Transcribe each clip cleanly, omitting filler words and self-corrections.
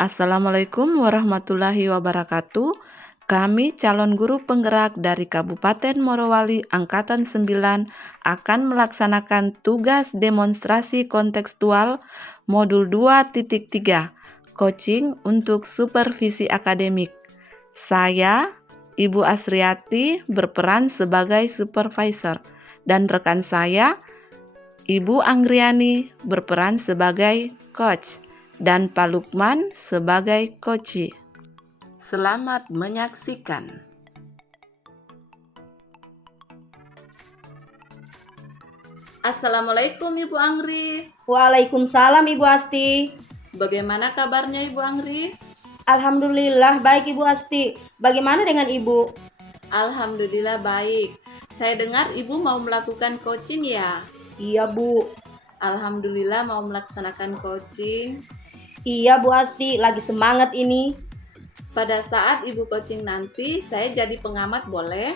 Assalamualaikum warahmatullahi wabarakatuh. Kami calon guru penggerak dari Kabupaten Morowali Angkatan 9 akan melaksanakan tugas demonstrasi kontekstual Modul 2.3, Coaching untuk Supervisi Akademik. Saya, Ibu Asriati, berperan sebagai supervisor dan rekan saya, Ibu Anggriani, berperan sebagai coach dan Pak Lukman sebagai coach. Selamat menyaksikan. Assalamualaikum Ibu Anggri. Waalaikumsalam Ibu Asti. Bagaimana kabarnya Ibu Anggri? Alhamdulillah baik Ibu Asti. Bagaimana dengan Ibu? Alhamdulillah baik. Saya dengar Ibu mau melakukan coaching ya? Iya Bu. Alhamdulillah mau melaksanakan coaching. Iya Bu Asti, lagi semangat ini. Pada saat Ibu coaching nanti, saya jadi pengamat boleh?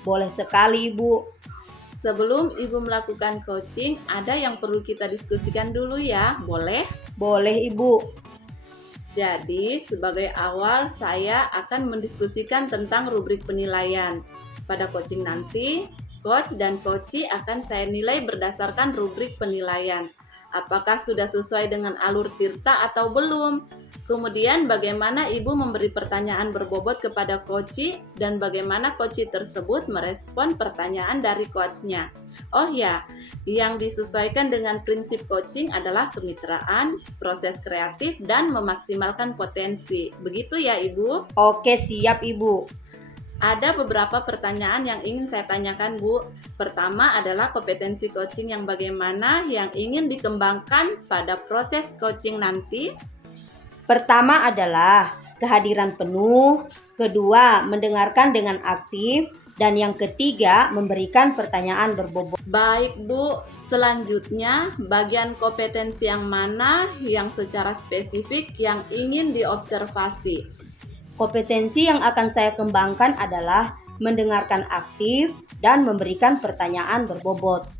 Boleh sekali Ibu. Sebelum Ibu melakukan coaching, ada yang perlu kita diskusikan dulu ya, boleh? Boleh Ibu. Jadi, sebagai awal saya akan mendiskusikan tentang rubrik penilaian. Pada coaching nanti, coach dan coachee akan saya nilai berdasarkan rubrik penilaian. Apakah sudah sesuai dengan alur Tirta atau belum? Kemudian bagaimana Ibu memberi pertanyaan berbobot kepada coachee dan bagaimana coachee tersebut merespon pertanyaan dari coachnya. Oh ya, yang disesuaikan dengan prinsip coaching adalah kemitraan, proses kreatif, dan memaksimalkan potensi. Begitu ya Ibu? Oke, siap Ibu. Ada beberapa pertanyaan yang ingin saya tanyakan Bu. Pertama adalah kompetensi coaching yang bagaimana yang ingin dikembangkan pada proses coaching nanti. Pertama adalah kehadiran penuh, kedua mendengarkan dengan aktif, dan yang ketiga memberikan pertanyaan berbobot. Baik Bu, selanjutnya bagian kompetensi yang mana yang secara spesifik yang ingin diobservasi? Kompetensi yang akan saya kembangkan adalah mendengarkan aktif dan memberikan pertanyaan berbobot.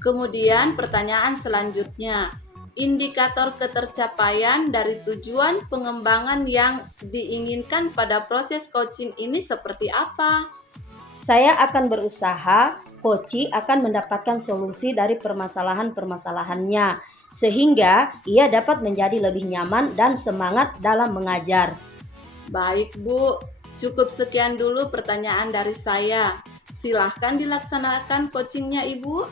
Kemudian pertanyaan selanjutnya, indikator ketercapaian dari tujuan pengembangan yang diinginkan pada proses coaching ini seperti apa? Saya akan berusaha, coachee akan mendapatkan solusi dari permasalahan-permasalahannya, sehingga ia dapat menjadi lebih nyaman dan semangat dalam mengajar. Baik Bu, cukup sekian dulu pertanyaan dari saya. Silahkan dilaksanakan coachingnya Ibu.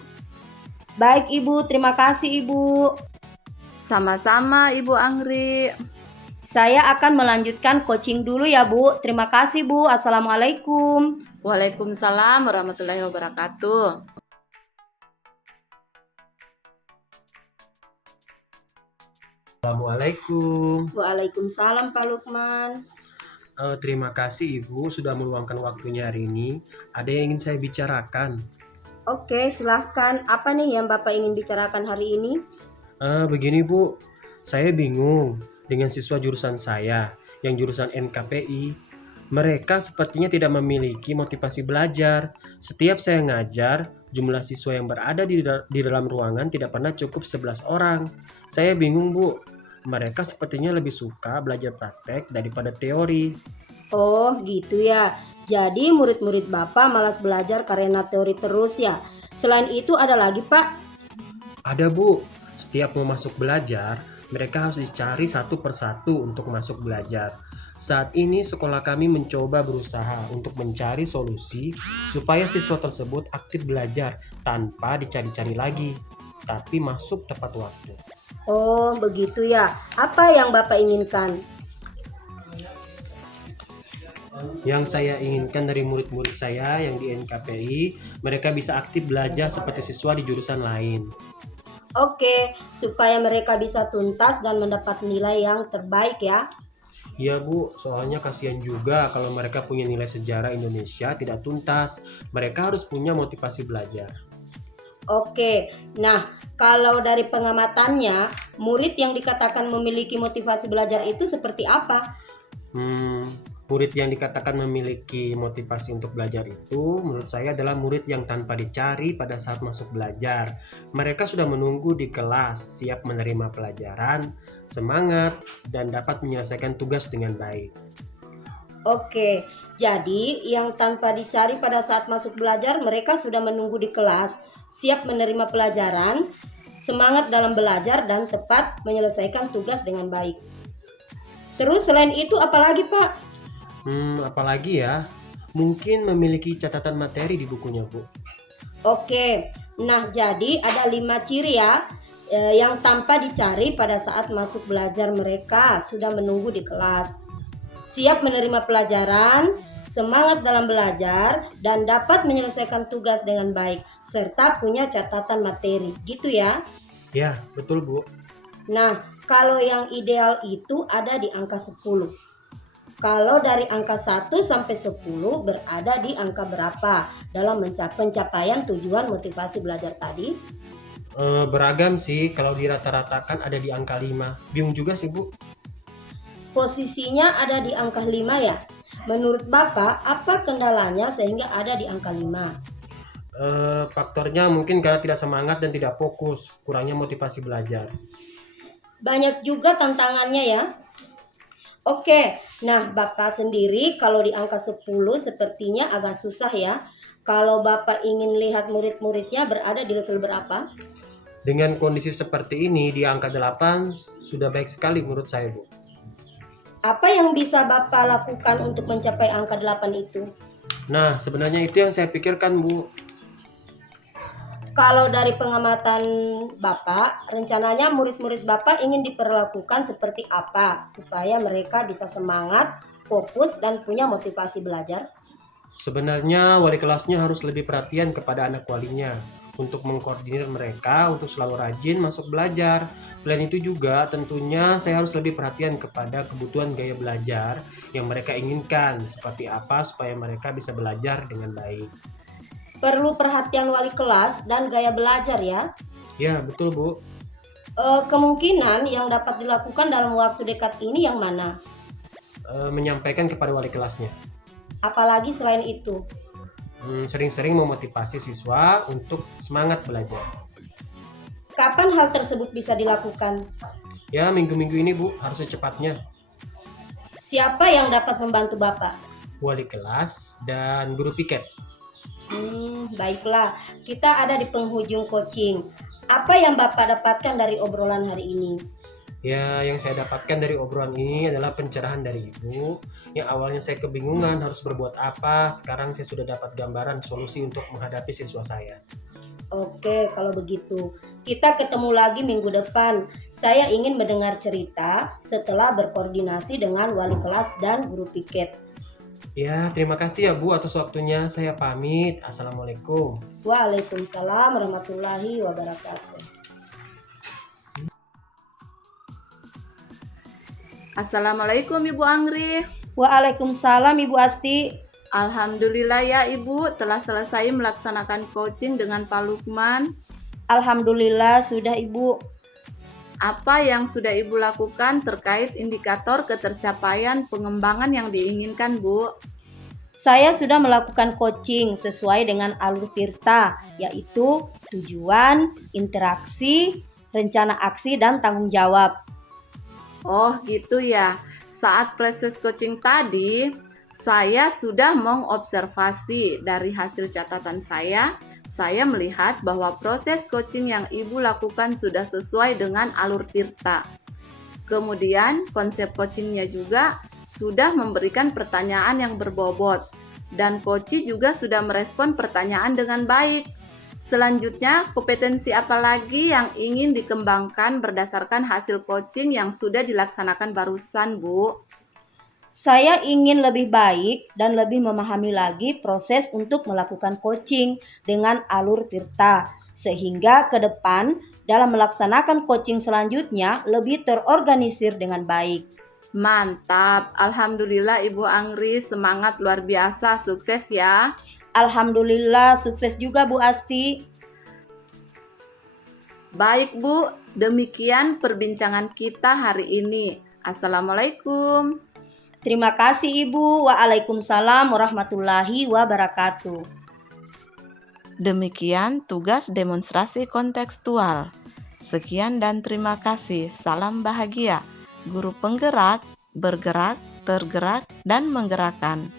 Baik Ibu, terima kasih Ibu. Sama-sama Ibu Anggri. Saya akan melanjutkan coaching dulu ya Bu. Terima kasih Bu. Assalamualaikum. Waalaikumsalam warahmatullahi wabarakatuh. Assalamualaikum. Waalaikumsalam Pak Lukman. Terima kasih Ibu sudah meluangkan waktunya hari ini. Ada yang ingin saya bicarakan. Oke, silahkan. Apa nih yang Bapak ingin bicarakan hari ini? Begini Bu, saya bingung dengan siswa jurusan saya yang jurusan NKPI. Mereka sepertinya tidak memiliki motivasi belajar. Setiap saya ngajar, jumlah siswa yang berada di dalam ruangan tidak pernah cukup 11 orang. Saya bingung Bu, mereka sepertinya lebih suka belajar praktek daripada teori. Oh, gitu ya. Jadi murid-murid Bapak malas belajar karena teori terus ya. Selain itu ada lagi Pak? Ada Bu, setiap mau masuk belajar, mereka harus dicari satu persatu untuk masuk belajar. Saat ini sekolah kami mencoba berusaha untuk mencari solusi supaya siswa tersebut aktif belajar tanpa dicari-cari lagi, tapi masuk tepat waktu. Oh, begitu ya. Apa yang Bapak inginkan? Yang saya inginkan dari murid-murid saya yang di NKPI, mereka bisa aktif belajar seperti siswa di jurusan lain. Oke, supaya mereka bisa tuntas dan mendapat nilai yang terbaik ya. Iya Bu, soalnya kasihan juga kalau mereka punya nilai sejarah Indonesia tidak tuntas. Mereka harus punya motivasi belajar. Oke, nah kalau dari pengamatannya, murid yang dikatakan memiliki motivasi belajar itu seperti apa? Murid yang dikatakan memiliki motivasi untuk belajar itu menurut saya adalah murid yang tanpa dicari pada saat masuk belajar. Mereka sudah menunggu di kelas, siap menerima pelajaran, semangat, dan dapat menyelesaikan tugas dengan baik. Oke, jadi yang tanpa dicari pada saat masuk belajar, mereka sudah menunggu di kelas, siap menerima pelajaran, semangat dalam belajar, dan tepat menyelesaikan tugas dengan baik. Terus selain itu apalagi Pak? Apalagi ya, mungkin memiliki catatan materi di bukunya, Bu. Oke, nah jadi ada 5 ciri ya yang tanpa dicari pada saat masuk belajar, mereka sudah menunggu di kelas, siap menerima pelajaran, semangat dalam belajar, dan dapat menyelesaikan tugas dengan baik, serta punya catatan materi, gitu ya. Ya, betul, Bu. Nah, kalau yang ideal itu ada di angka 10. Kalau dari angka 1 sampai 10 berada di angka berapa dalam pencapaian tujuan motivasi belajar tadi? Beragam sih, kalau dirata-ratakan ada di angka 5. Bingung juga sih, Bu. Posisinya ada di angka 5 ya. Menurut Bapak, apa kendalanya sehingga ada di angka 5? Faktornya mungkin karena tidak semangat dan tidak fokus, kurangnya motivasi belajar. Banyak juga tantangannya ya. Oke, nah Bapak sendiri kalau di angka 10 sepertinya agak susah ya. Kalau Bapak ingin lihat murid-muridnya berada di level berapa? Dengan kondisi seperti ini, di angka 8 sudah baik sekali menurut saya, Bu. Apa yang bisa Bapak lakukan untuk mencapai angka 8 itu? Nah, sebenarnya itu yang saya pikirkan, Bu. Kalau dari pengamatan Bapak, rencananya murid-murid Bapak ingin diperlakukan seperti apa supaya mereka bisa semangat, fokus, dan punya motivasi belajar? Sebenarnya wali kelasnya harus lebih perhatian kepada anak walinya untuk mengkoordinir mereka untuk selalu rajin masuk belajar. Selain itu juga tentunya saya harus lebih perhatian kepada kebutuhan gaya belajar yang mereka inginkan, seperti apa supaya mereka bisa belajar dengan baik. Perlu perhatian wali kelas dan gaya belajar ya. Ya, betul, Bu. Kemungkinan yang dapat dilakukan dalam waktu dekat ini yang mana? Menyampaikan kepada wali kelasnya. Apalagi selain itu? Sering-sering memotivasi siswa untuk semangat belajar. Kapan hal tersebut bisa dilakukan? Ya, minggu-minggu ini, Bu, harus secepatnya. Siapa yang dapat membantu Bapak? Wali kelas dan guru piket. Baiklah, kita ada di penghujung coaching. Apa yang Bapak dapatkan dari obrolan hari ini? Ya, yang saya dapatkan dari obrolan ini adalah pencerahan dari Ibu. Yang awalnya saya kebingungan harus berbuat apa, sekarang saya sudah dapat gambaran solusi untuk menghadapi siswa saya. Oke, kalau begitu kita ketemu lagi minggu depan. Saya ingin mendengar cerita setelah berkoordinasi dengan wali kelas dan guru piket. Ya, terima kasih ya Bu atas waktunya. Saya pamit. Assalamualaikum. Waalaikumsalam warahmatullahi wabarakatuh. Assalamualaikum Ibu Angri. Waalaikumsalam Ibu Asti. Alhamdulillah ya Ibu, telah selesai melaksanakan coaching dengan Pak Lukman. Alhamdulillah sudah Ibu. Apa yang sudah Ibu lakukan terkait indikator ketercapaian pengembangan yang diinginkan, Bu? Saya sudah melakukan coaching sesuai dengan alur Tirta, yaitu tujuan, interaksi, rencana aksi, dan tanggung jawab. Oh gitu ya. Saat proses coaching tadi, saya sudah mengobservasi dari hasil catatan saya melihat bahwa proses coaching yang Ibu lakukan sudah sesuai dengan alur Tirta. Kemudian konsep coachingnya juga sudah memberikan pertanyaan yang berbobot dan coach juga sudah merespon pertanyaan dengan baik. Selanjutnya, kompetensi apa lagi yang ingin dikembangkan berdasarkan hasil coaching yang sudah dilaksanakan barusan, Bu? Saya ingin lebih baik dan lebih memahami lagi proses untuk melakukan coaching dengan alur Tirta, sehingga ke depan dalam melaksanakan coaching selanjutnya lebih terorganisir dengan baik. Mantap, Alhamdulillah Ibu Angri, semangat luar biasa, sukses ya. Alhamdulillah sukses juga Bu Asti. Baik Bu, demikian perbincangan kita hari ini. Assalamualaikum. Terima kasih Ibu. Waalaikumsalam warahmatullahi wabarakatuh. Demikian tugas demonstrasi kontekstual. Sekian dan terima kasih. Salam bahagia. Guru penggerak, bergerak, tergerak, dan menggerakkan.